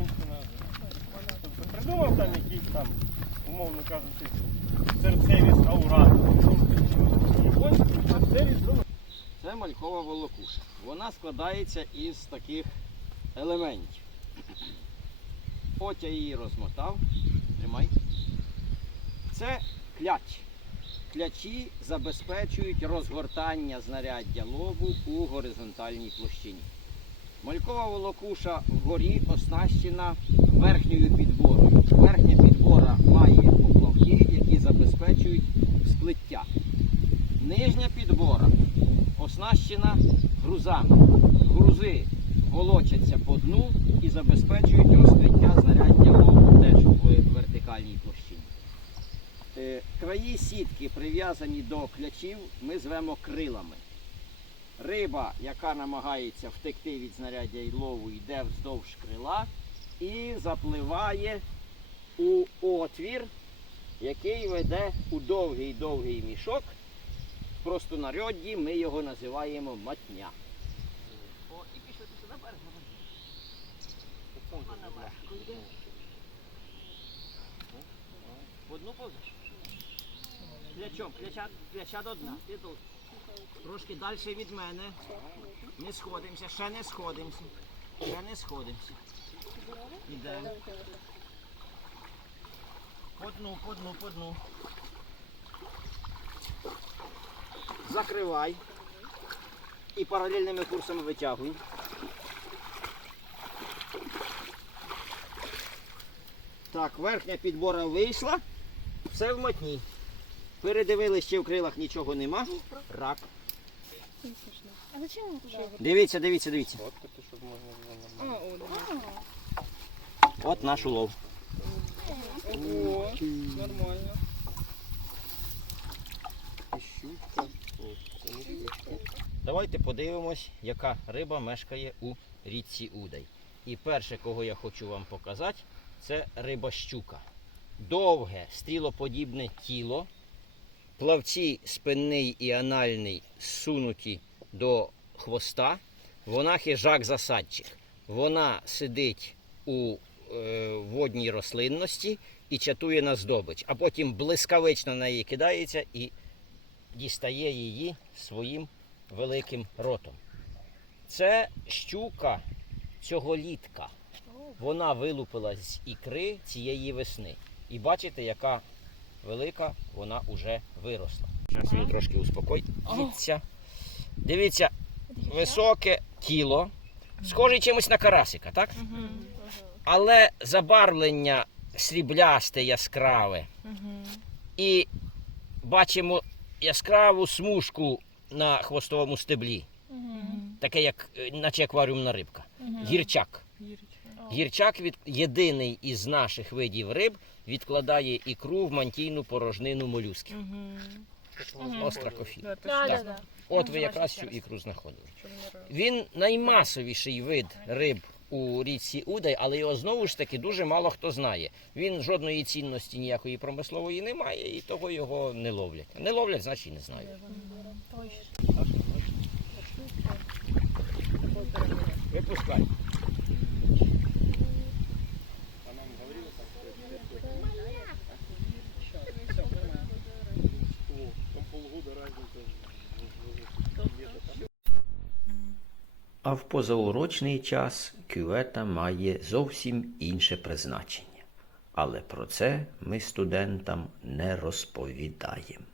назву. Тобто придумав там якийсь там, умовно кажучи, серцевіс аурат. Це малькова волокуша. Вона складається із таких елементів. От я її розмотав. Тримай. Це кляч. Клячі забезпечують розгортання знаряддя лову у горизонтальній площині. Малькова волокуша вгорі оснащена верхньою підборою. Верхня підбора має поплавки, які забезпечують сплиття. Нижня підбора оснащена грузами. Грузи волочаться по дну і забезпечують розкриття знаряддя лову теж в вертикальній площині. Е, Краї сітки прив'язані до клячів ми звемо крилами. Риба, яка намагається втекти від знаряддя і лову, йде вздовж крила і запливає у отвір, який веде у довгий-довгий мішок. В простонародді ми його називаємо матня. О, і пішли пішли на берег. на берег. В одну повзеш? Плячом, пляча, пляча до дна. Трошки далі від мене. Не сходимося, ще не сходимося. Ще не сходимося. Ідемо. По дну, по дну, по дну. Закривай. І паралельними курсами витягуй. Так, верхня підбора вийшла. Все в мотні. Передивились, ще в крилах нічого нема. Рак. А зачем он туда? Дивіться, дивіться, дивіться. фоткати, щоб можна було А, нормально. о, да. От наш улов. Нормально. О, щучка. Давайте подивимось, яка риба мешкає у річці Удай. І перше, кого я хочу вам показати, це риба щука. Довге стрілоподібне тіло. Плавці спинний і анальний сунуті до хвоста. Вона хижак-засадчик. Вона сидить у е, водній рослинності і чатує на здобич, а потім блискавично на неї кидається і дістає її своїм великим ротом. Це щука цьоголітка. Вона вилупила з ікри цієї весни. І бачите, яка велика вона вже виросла. Зараз її трошки успокоїться. Дивіться, високе тіло, схоже чимось на карасика, так? Але забарвлення сріблясте яскраве. І бачимо яскраву смужку на хвостовому стеблі. Таке, як е, наче акваріумна рибка. Гірчак. Гірчак від, єдиний із наших видів риб відкладає ікру в мантійну порожнину молюсків. Да, да, да. От ви якраз цю ікру знаходили. Він наймасовіший вид риб у річці Удай, але його знову ж таки дуже мало хто знає. Він жодної цінності ніякої промислової не має і того його не ловлять. Не ловлять, значить не знаю. Випускай. А нам говорили там, що там полгода разница в- в- в- где-то там. А в позаурочний час кювета має зовсім інше призначення. Але про це ми студентам не розповідаємо.